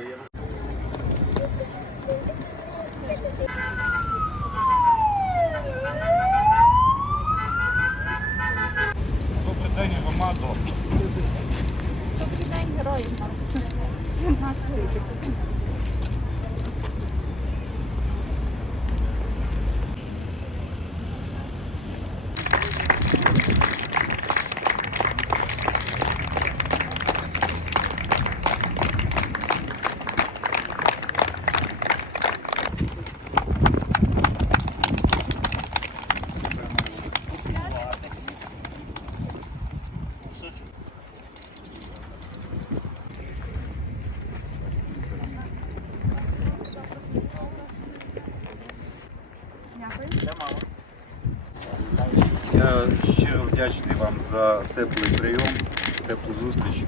Добрий день, громадо. Добрий день, героїв нашої. Я щиро вдячний вам за теплий прийом, теплу зустріч.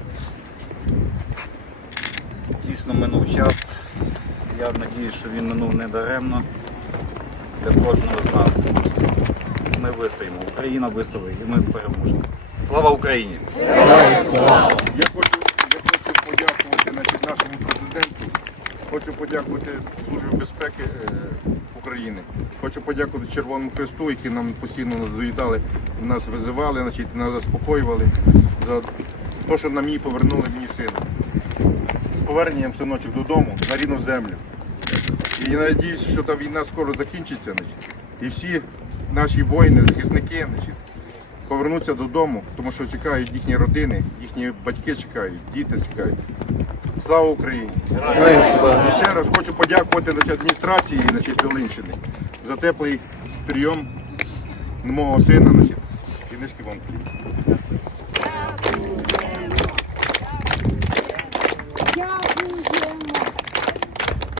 Дійсно минув час. Я надіюсь, що він минув не даремно для кожного з нас. Ми вистоїмо. Україна вистоїть і ми переможемо. Слава Україні! Я хочу, я хочу подякувати значить, нашому президенту. Хочу подякувати Службі безпеки е, України. Хочу подякувати Червоному Хресту, які нам постійно доїдали, нас визивали, значить, нас заспокоювали за те, що нам її повернули мені сина. З поверненням синочок додому на рідну землю. І я надіюся, що та війна скоро закінчиться. Значить, і всі наші воїни, захисники, значить, повернуться додому, тому що чекають їхні родини, їхні батьки чекають, діти чекають. Слава Україні! І ще раз хочу подякувати значить, адміністрації значить, Долинщини за теплий прийом мого сина. І низький вам приїзд.